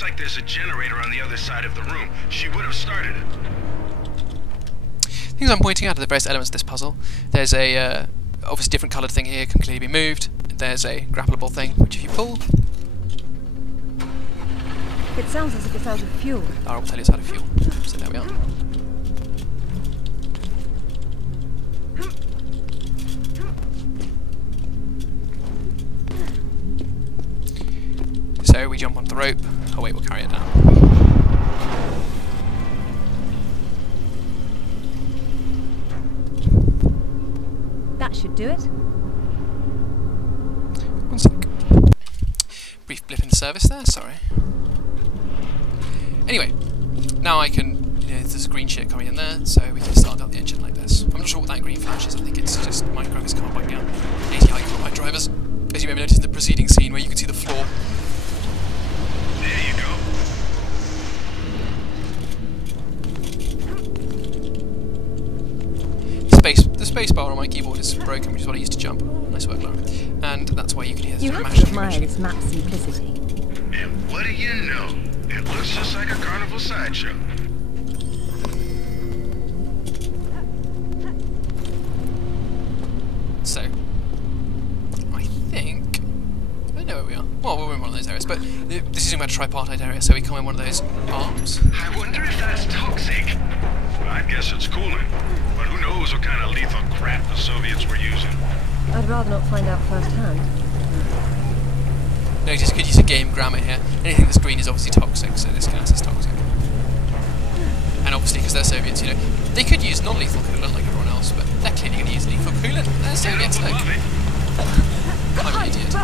Looks like there's a generator on the other side of the room. She would have started it. Things I'm pointing out are the various elements of this puzzle. There's a obviously different coloured thing here, can clearly be moved. There's a grappleable thing, which if you pull... It sounds as if it's out of fuel. I will tell you it's out of fuel. So there we are. So we jump onto the rope. Oh wait, we'll carry it down. That should do it. One sec. Brief blip in the service there, sorry. Anyway, now I can, there's green shit coming in there, so we can start up the engine like this. I'm not sure what that green flash is, I think it's just micrographics can't bug down. ATI carbide drivers, as you may have noticed in the preceding scene where you can see the floor. There you go. The space bar on my keyboard is broken, which is what I used to jump. Nice work, Laura. And that's why you can hear the You have mash to admire convention. this map simplicity. And what do you know? It looks just like a carnival sideshow. So, I think... I don't know where we are. Well, we're in one of those areas, but this is in a tripartite area, so we come in one of those arms. I wonder if that's toxic. Well, I guess it's coolant. But who knows what kind of lethal crap the Soviets were using. I'd rather not find out firsthand. Notice good use of game grammar here. Anything that's green is obviously toxic, so this gas is toxic. And obviously, because they're Soviets, they could use non-lethal coolant like everyone else, but they're clearly going to use lethal coolant. They're Soviets, look. I'm an idiot.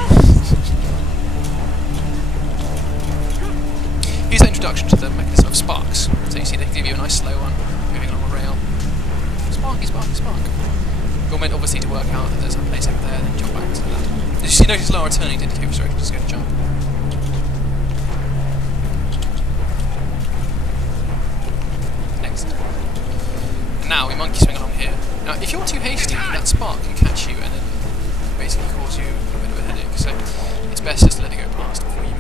Here's an introduction to the mechanism of sparks. So you see they give you a nice slow one, moving along a rail. Sparky, sparky, spark. You're meant obviously to work out that there's a place over there, then jump back to that. Did you notice Lara turning didn't you? So I can just go to jump. Next. And now we monkey swing along here. Now if you're too hasty, that spark can catch you and then basically cause you a bit of a headache. So it's best just to let it go past before you move.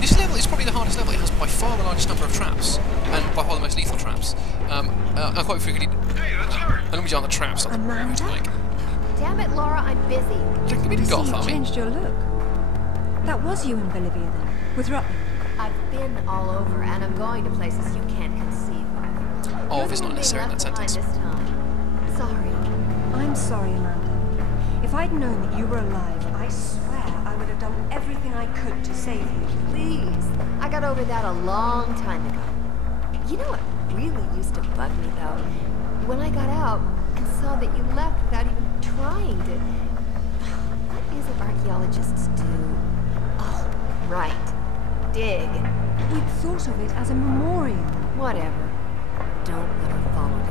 This level is probably the hardest level. It has by far the largest number of traps, and by far the most lethal traps. I quite frequently... Hey, that's her! I'm going to be on the traps, not the motorbike. Damn it, Laura, I'm busy. You don't give me the goth, are You we? changed your look. That was you in Bolivia then, with Rutland. I've been all over, and I'm going to places you can't conceive of. Oh, You're if it's the not one necessary in being that left behind sentence. this time. Sorry. I'm sorry, Amanda. If I'd known that you were alive, I swear I would have done everything I could to save you. Please. I got over that a long time ago. You know what really used to bug me, though? When I got out and saw that you left without even trying to... What is it archaeologists do? Oh, right. Dig. We'd thought of it as a memorial. Whatever. Don't let her follow me.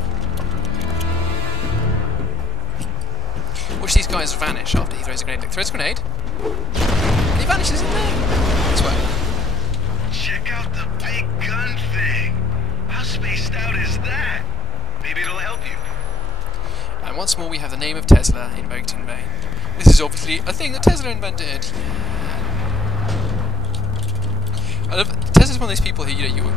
Watch these guys vanish after he throws a grenade. Look, throws a grenade, and he vanishes in there. This way. Check out the big gun thing. How spaced out is that? Maybe it'll help you. And once more we have the name of Tesla invoked in vain. This is obviously a thing that Tesla invented. I love, Tesla's one of those people who, you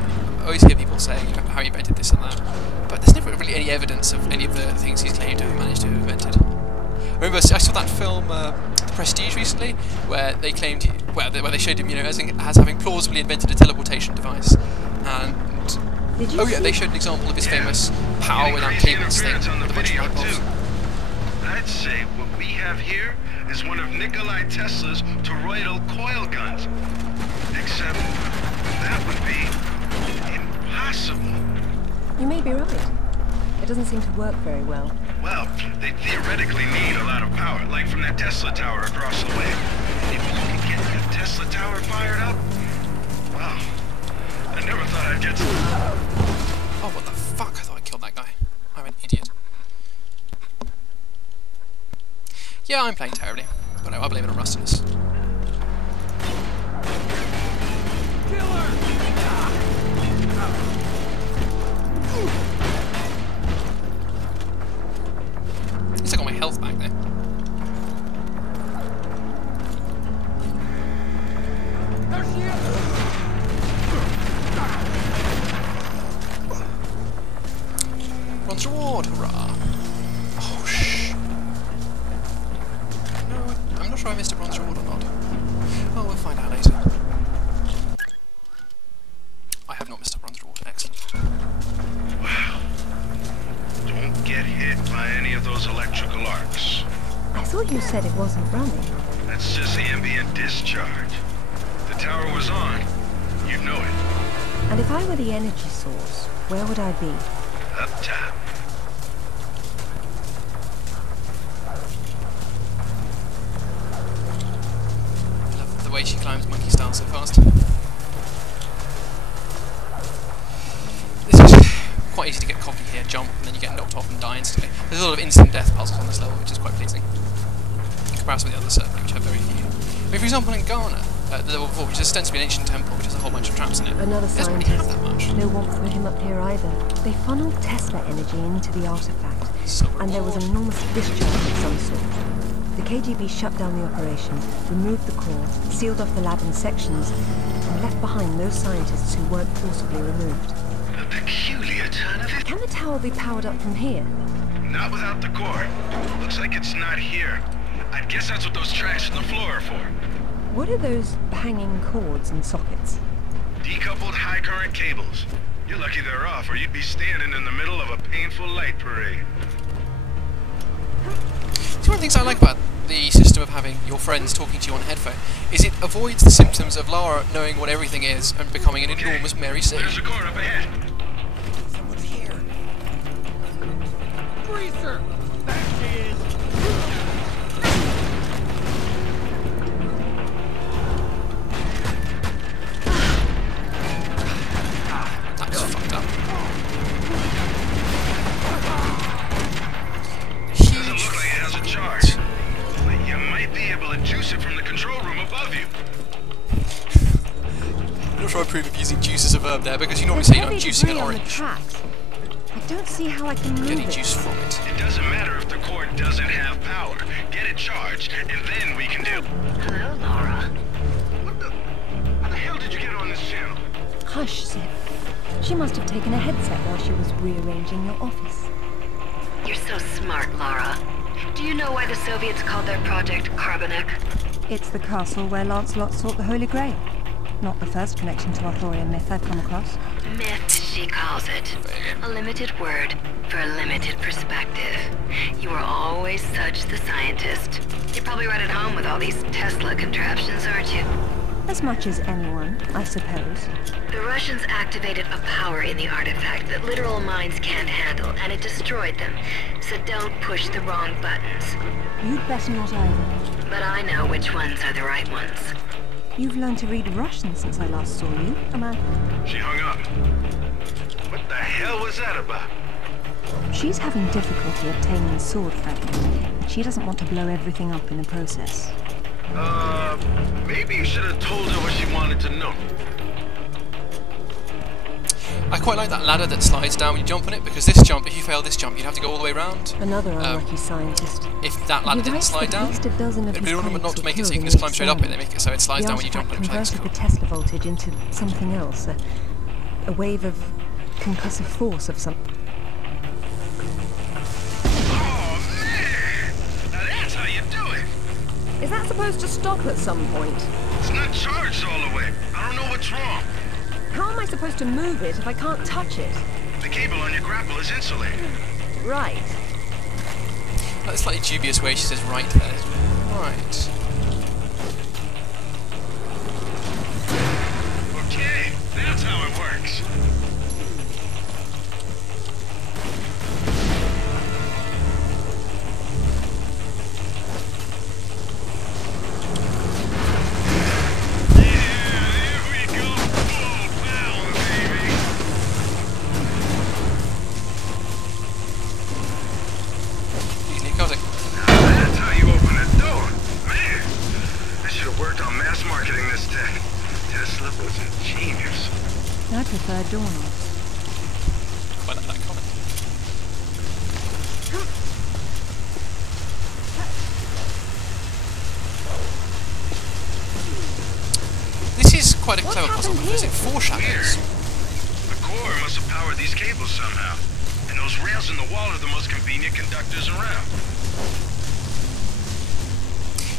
always hear people saying how he invented this and that, but there's never really any evidence of any of the things he's claimed to have managed to have invented. I remember I saw that film, The Prestige, recently, where they claimed, where they showed him, as having plausibly invented a teleportation device, and Did you oh yeah, see? they showed an example of his famous power Getting without crazy cables thing interference on the with a bunch of video, light bulbs. too. I'd say what we have here is one of Nikolai Tesla's toroidal coil guns. Except that would be impossible. You may be right. It doesn't seem to work very well. Well, they theoretically need a lot of power, like from that Tesla tower across the way. If you can get the Tesla tower fired up, wow. I never thought I'd get to... Oh, what the fuck? I thought I killed that guy. I'm an idiot. Yeah, I'm playing terribly. But no, I blame it on rustiness. At least I got my health back there. bronze reward! Hurrah! Oh, shh. No, I'm not sure I missed a bronze reward or not. Oh, we'll find out later. I have not missed a bronze reward. Excellent. Wow. Don't get hit by any of those electrical arcs. I thought you said it wasn't running. That's just ambient discharge. If the tower was on, you'd know it. And if I were the energy source, where would I be? Up top. I love the way she climbs monkey style so fast. This is quite easy to get cocky here, jump, and then you get knocked off and die instantly. There's a lot of instant death puzzles on this level, which is quite pleasing. In comparison with the others, certainly, which have very few. I mean, for example, in Ghana, the level 4, which is ostensibly an ancient temple, which has a whole bunch of traps in it. Another It doesn't really have scientist. that much. No warmth for him up here either. They funneled Tesla energy into the artifact, and there was an enormous discharge of some sort. The KGB shut down the operation, removed the core, sealed off the lab in sections, and left behind those scientists who weren't forcibly removed. A peculiar turn of it. Can the tower be powered up from here? Not without the core. Looks like it's not here. I guess that's what those tracks in the floor are for. What are those hanging cords and sockets? Decoupled high current cables. You're lucky they're off, or you'd be standing in the middle of a painful light parade. See, one of the things I like about the system of having your friends talking to you on headphone is it avoids the symptoms of Lara knowing what everything is and becoming an enormous Mary Sue. There's a core up ahead. Someone's here. Greaser! There she is! That's fucked up. Doesn't look like it has a charge. But you might be able to juice it from the control room above you. I'm not sure I approve of using juice as a verb there, because you normally say you're not There's juicing heavy an debris on the orange. tracks. I don't see how I can move Getting it. juice from it. It doesn't matter if the core doesn't have power. Get it charged, and then we can do. Hello, Laura. What the? How the hell did you get on this channel? Hush, Zip. She must have taken a headset while she was rearranging your office. You're so smart, Lara. Do you know why the Soviets called their project Carbonek? It's the castle where Lancelot sought the Holy Grail. Not the first connection to Arthurian myth I've come across. Myth, she calls it. A limited word for a limited perspective. You are always such the scientist. You're probably right at home with all these Tesla contraptions, aren't you? As much as anyone, I suppose. The Russians activated a power in the artifact that literal minds can't handle, and it destroyed them. So don't push the wrong buttons. You'd better not either. But I know which ones are the right ones. You've learned to read Russian since I last saw you, Amanda. She hung up. What the hell was that about? She's having difficulty obtaining sword fragment, but she doesn't want to blow everything up in the process. Maybe you should have told her what she wanted to know. I quite like that ladder that slides down when you jump on it, because this jump, if you fail this jump, you'd have to go all the way around. Another unlucky scientist. If that ladder He didn't writes slide that at down, least a dozen of it'd be his an ornament not colleagues to were make it so you killed can in just the climb straight up it, they experiment. make it so it slides The down when you jump on it, which I think is artifact cool. converted the Tesla voltage into something else, a wave of concussive force of some. Oh, man! Now that's how you do it! Is that supposed to stop at some point? It's not charged all the way. I don't know what's wrong. How am I supposed to move it if I can't touch it? The cable on your grapple is insulated. Right. That slightly dubious way she says right there. Right. Okay, that's how it works. Easily Cossack. That's how you open the door. Man, I should have worked on mass marketing this tech. Tesla was a genius. I prefer doorknobs. Quite like that comment. This is quite a clever puzzle because it foreshadows. The core must have powered these cables somehow. And those rails in the wall are the most convenient conductors around.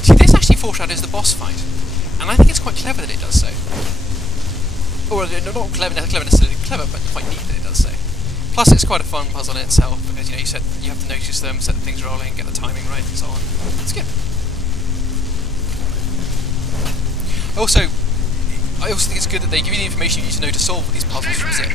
See, this actually foreshadows the boss fight. And I think it's quite clever that it does so. Or not clever necessarily clever, but quite neat that it does so. Plus it's quite a fun puzzle in itself, because you have to notice them, set the things rolling, get the timing right and so on. It's good. I also think it's good that they give you the information you need to know to solve these puzzles from zip.